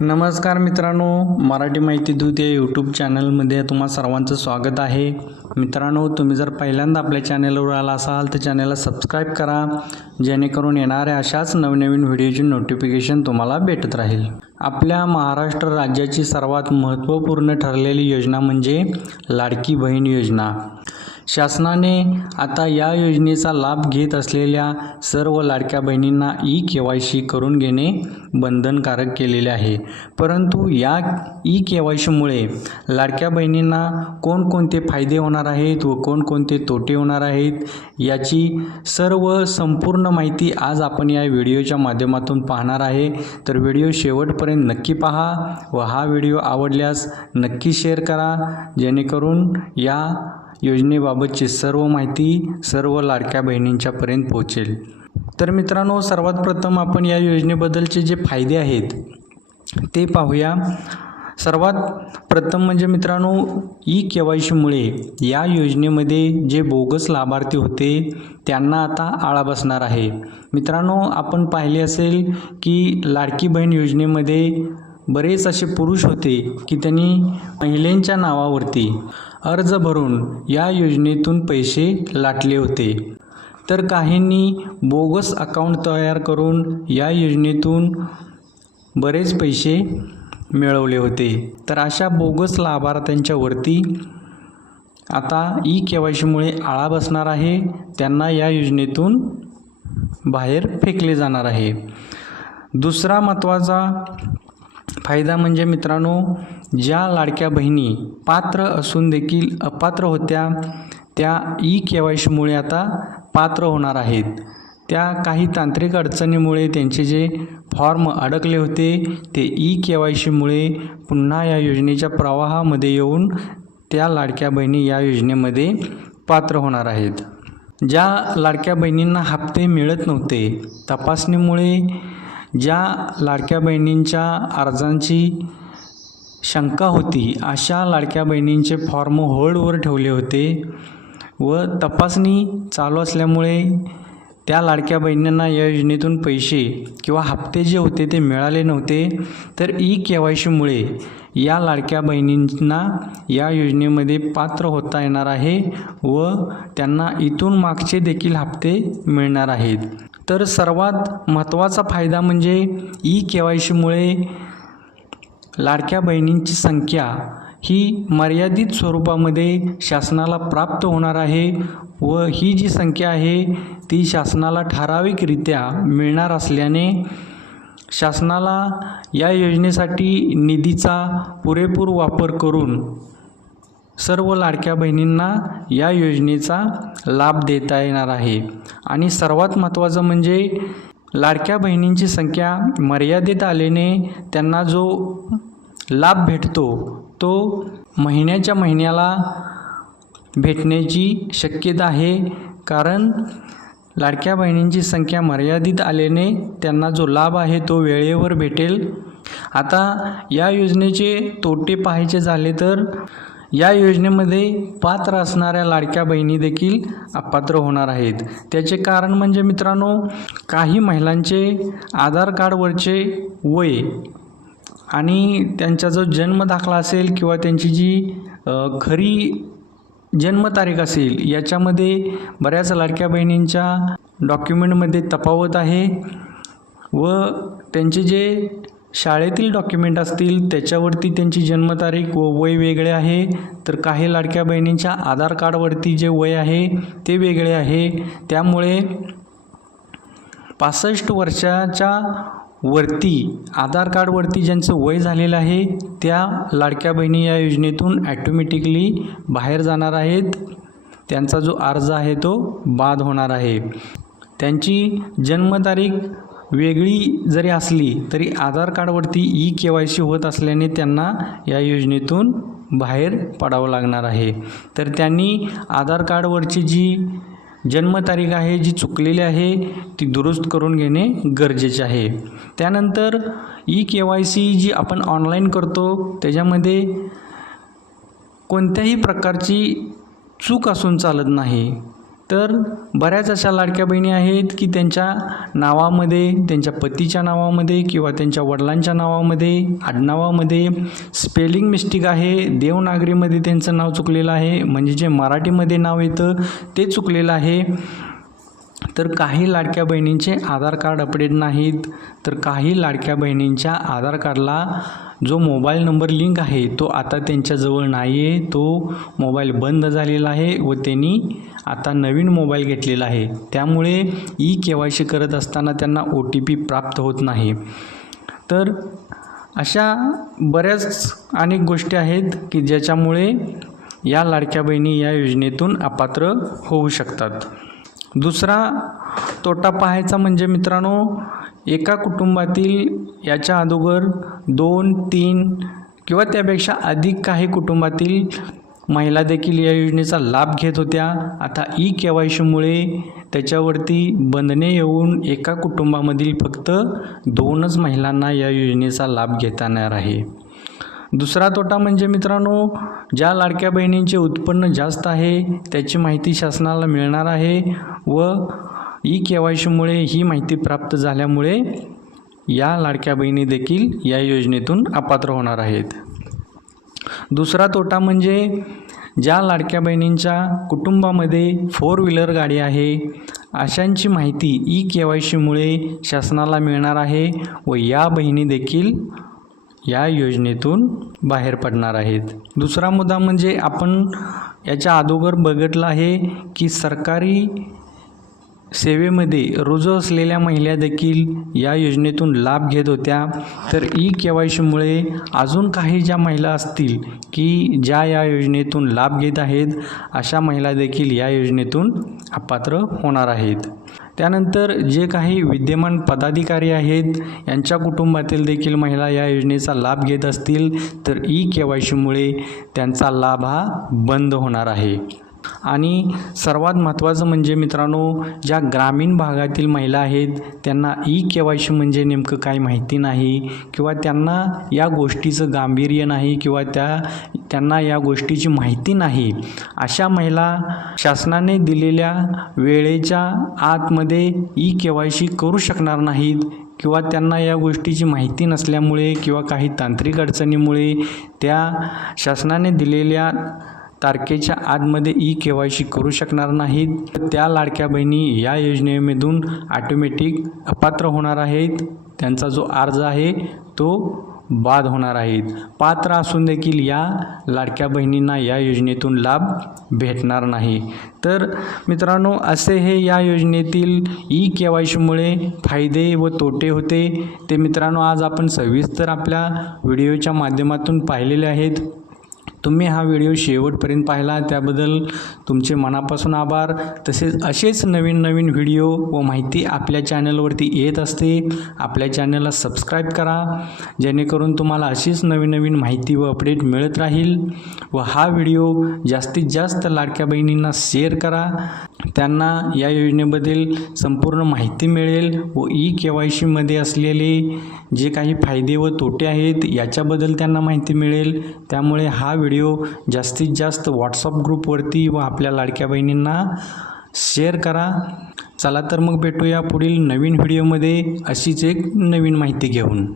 नमस्कार मित्रांनो मराठी माहिती दूत या यूट्यूब चॅनलमध्ये तुम्हा सर्वांचं स्वागत आहे. मित्रांनो तुम्ही जर पहिल्यांदा आपल्या चॅनलवर आला असाल तर चॅनलला सबस्क्राईब करा जेणेकरून येणाऱ्या अशाच नवनवीन व्हिडिओची नोटिफिकेशन तुम्हाला भेटत राहील. आपल्या महाराष्ट्र राज्याची सर्वात महत्त्वपूर्ण ठरलेली योजना म्हणजे लाडकी बहीण योजना. शासनाने आता या योजनेचा लाभ घेत असलेल्या सर्व लाडक्या बहिणींना ई के वाय सी करून घेणे बंधनकारक केलेले आहे. परंतु या ई के वाय सीमुळे लाडक्या बहिणींना कोणकोणते फायदे होणार आहेत व कोणकोणते तोटे होणार आहेत याची सर्व संपूर्ण माहिती आज आपण या व्हिडिओच्या माध्यमातून पाहणार आहे. तर व्हिडिओ शेवटपर्यंत नक्की पहा व हा व्हिडिओ आवडल्यास नक्की शेअर करा जेणेकरून या योजनेबाबतची सर्व माहिती सर्व लाडक्या बहिणींच्यापर्यंत पोहोचेल. तर मित्रांनो सर्वात प्रथम आपण या योजनेबद्दलचे जे फायदे आहेत ते पाहूया. सर्वात प्रथम म्हणजे मित्रांनो ई के वाय सीमुळे या योजनेमध्ये जे बोगस लाभार्थी होते त्यांना आता आळा बसणार आहे. मित्रांनो आपण पाहिले असेल की लाडकी बहीण योजनेमध्ये बरेच असे पुरुष होते की त्यांनी महिलेंच्या नावावरती अर्ज भरून या योजनेतून पैसे लाटले होते. तर काहींनी बोगस अकाउंट तयार करून या योजनेतून बरेच पैसे मिळवले होते. तर अशा बोगस लाभार्थ्यांच्यावरती आता ई के वाय सीमुळे आळा बसणार आहे. त्यांना या योजनेतून बाहेर फेकले जाणार आहे. दुसरा महत्त्वाचा फायदा म्हणजे मित्रांनो ज्या लाडक्या बहिणी पात्र असून देखील अपात्र होत्या त्या ई के वाय सीमुळे आता पात्र होणार आहेत. त्या काही तांत्रिक अडचणीमुळे त्यांचे जे फॉर्म अडकले होते ते ई के वाय सीमुळे पुन्हा या योजनेच्या प्रवाहामध्ये येऊन त्या लाडक्या बहिणी या योजनेमध्ये पात्र होणार आहेत. ज्या लाडक्या बहिणींना हप्ते मिळत नव्हते तपासणीमुळे ज्या लाडक्या बहिणींच्या अर्जांची शंका होती अशा लाडक्या बहिणींचे फॉर्म होल्डवर ठेवले होते व तपासणी चालू असल्यामुळे त्या लाडक्या बहिणींना या योजनेतून पैसे किंवा हप्ते जे होते ते मिळाले नव्हते. तर ई के वाय सीमुळे या लाडक्या बहिणींना या योजनेमध्ये पात्र होता येणार आहे व त्यांना इथून मागचे देखील हप्ते मिळणार आहेत. तर सर्वात महत्त्वाचा फायदा म्हणजे ई के वाय सीमुळे लाडक्या बहिणींची संख्या ही मर्यादित स्वरूपामध्ये शासनाला प्राप्त होणार आहे व ही जी संख्या आहे ती शासनाला ठराविकरित्या मिळणार असल्याने शासनाला या योजनेसाठी निधीचा पुरेपूर वापर करून सर्व लाडक्या बहिणींना या योजनेचा लाभ देता येणार आहे. आणि सर्वात महत्त्वाचं म्हणजे लाडक्या बहिणींची संख्या मर्यादित आल्याने त्यांना जो लाभ भेटतो तो महिन्याच्या महिन्याला भेटण्याची शक्यता आहे. कारण लाडक्या बहिणींची संख्या मर्यादित आल्याने त्यांना जो लाभ आहे तो वेळेवर भेटेल. आता या योजनेचे तोटे पाहायचे झाले तर या योजनेमध्ये पात्र असणाऱ्या लाडक्या बहिणी देखील अपात्र होणार आहेत. त्याचे कारण म्हणजे मित्रांनो काही महिलांचे आधार कार्डवरचे वय आणि त्यांचा जो जन्म दाखला असेल किंवा त्यांची जी खरी जन्मतारीख असेल याच्यामध्ये बऱ्याच लाडक्या बहिणींच्या डॉक्युमेंटमध्ये तफावत आहे व त्यांचे जे शाळेतील डॉक्युमेंट असतील त्याच्यावरती त्यांची जन्मतारीख व वय वेगळे आहे तर काही लाडक्या बहिणींच्या आधार कार्डवरती जे वय आहे ते वेगळे आहे. त्यामुळे पासष्ट वर्षाच्या वरती आधार कार्डवरती ज्यांचं वय झालेलं आहे त्या लाडक्या बहिणी या योजनेतून ॲटोमॅटिकली बाहेर जाणार आहेत. त्यांचा जो अर्ज आहे तो बाद होणार आहे. त्यांची जन्मतारीख वेगळी जरी असली तरी आधार कार्डवरती ई के वाय सी होत असल्याने त्यांना या योजनेतून बाहेर पडावं लागणार आहे. तर त्यांनी आधार कार्डवरची जी जन्मतारीख आहे जी चुकलेली आहे ती दुरुस्त करून घेणे गरजेचे आहे. त्यानंतर ई के वाय सी जी आपण ऑनलाईन करतो त्याच्यामध्ये कोणत्याही प्रकारची चूक असून चालत नाही. तर बऱ्याच अशा लाडक्या बहिणी आहेत की त्यांच्या नावामध्ये त्यांच्या पतीच्या नावामध्ये किंवा त्यांच्या वडिलांच्या नावामध्ये आडनावामध्ये स्पेलिंग मिस्टेक आहे देवनागरीमध्ये त्यांचं नाव चुकलेलं आहे म्हणजे जे मराठीमध्ये नाव येतं ते चुकलेलं आहे. तर काही लाडक्या बहिणींचे आधार कार्ड अपडेट नाहीत. तर काही लाडक्या बहिणींच्या आधार कार्डला जो मोबाईल नंबर लिंक आहे तो आता त्यांच्याजवळ नाही आहे तो मोबाईल बंद झालेला आहे व त्यांनी आता नवीन मोबाईल घेतलेला आहे. त्यामुळे ई के वाय सी करत असताना त्यांना ओ टी पी प्राप्त होत नाही. तर अशा बऱ्याच अनेक गोष्टी आहेत की ज्याच्यामुळे या लाडक्या बहिणी या योजनेतून अपात्र होऊ शकतात. दुसरा तोटा पाहायचा म्हणजे मित्रांनो एका कुटुंबातील याच्या अगोदर दोन तीन किंवा त्यापेक्षा अधिक काही कुटुंबातील महिला देखील या योजनेचा लाभ घेत होत्या. आता ई के वाय सीमुळे त्याच्यावरती बंधने येऊन एका कुटुंबामधील फक्त दोनच महिलांना या योजनेचा लाभ घेता येणार आहे. दुसरा तोटा म्हणजे मित्रांनो ज्या लाडक्या बहिणींचे उत्पन्न जास्त आहे त्याची माहिती शासनाला मिळणार आहे व ई के वाय सीमुळे ही माहिती प्राप्त झाल्यामुळे या लाडक्या बहिणी देखील या योजनेतून अपात्र होणार आहेत. दुसरा तोटा म्हणजे ज्या लाडक्या बहिणींच्या कुटुंबामध्ये फोर व्हीलर गाडी आहे अशांची माहिती ई के वाय सीमुळे शासनाला मिळणार आहे व या बहिणी देखील या योजनेतून बाहेर पडणार आहेत. दुसरा मुद्दा म्हणजे आपण याच्या अगोदर बघितलं आहे की सरकारी सेवेमध्ये रुजू असलेल्या महिला देखील या योजनेतून लाभ घेत होत्या. तर ई के वाय सीमुळे अजून काही ज्या महिला असतील की ज्या या योजनेतून लाभ घेत आहेत अशा महिला देखील या योजनेतून अपात्र होणार आहेत. त्यानंतर जे काही विद्यमान पदाधिकारी आहेत यांच्या कुटुंबातील देखील महिला या योजनेचा लाभ घेत असतील तर ई के वाय सीमुळे त्यांचा लाभ हा बंद होणार आहे. आणि सर्वात महत्त्वाचं म्हणजे मित्रांनो ज्या ग्रामीण भागातील महिला आहेत त्यांना ई के वाय सी म्हणजे नेमकं काही माहिती नाही किंवा त्यांना या गोष्टीचं गांभीर्य नाही किंवा त्या त्यांना या गोष्टीची माहिती नाही अशा महिला शासनाने दिलेल्या वेळेच्या आतमध्ये ई के वाय सी करू शकणार नाहीत किंवा त्यांना या गोष्टीची माहिती नसल्यामुळे किंवा काही तांत्रिक अडचणीमुळे त्या शासनाने दिलेल्या तारखेच्या आतमध्ये ई के वाय सी करू शकणार नाहीत. त्या लाडक्या बहिणी या योजनेमधून ऑटोमॅटिक अपात्र होणार आहेत. त्यांचा जो अर्ज आहे तो बाद होणार आहेत. पात्र असून देखील या लाडक्या बहिणींना या योजनेतून लाभ भेटणार नाही. तर मित्रांनो असे हे या योजनेतील ई के वाय सीमुळे फायदे व तोटे होते. ते मित्रांनो आज आपण सविस्तर आपल्या व्हिडिओच्या माध्यमातून पाहिलेले आहेत. तुम्ही हा व्हिडिओ शेवटपर्यंत पाहिला त्याबद्दल तुमचे मनापासून आभार. तसेच असेच नवीन नवीन व्हिडिओ व माहिती आपल्या चॅनलवरती येत असते आपल्या चॅनलला सबस्क्राईब करा जेणेकरून तुम्हाला अशीच नवीन नवीन माहिती व अपडेट मिळत राहील. व हा व्हिडिओ जास्तीत जास्त लाडक्या बहिणींना शेअर करा. त्यांना या योजनेबद्दल संपूर्ण माहिती मिळेल व ई के वाय सीमध्ये असलेले जे काही फायदे व तोटे आहेत याच्याबद्दल त्यांना माहिती मिळेल. त्यामुळे हा व्हिडिओ व्हिडिओ जास्तीत जास्त व्हॉट्सअप ग्रुपवरती व आपल्या लाडक्या बहिणींना शेअर करा. चला तर मग भेटूया पुढील नवीन व्हिडिओमध्ये अशीच एक नवीन माहिती घेऊन.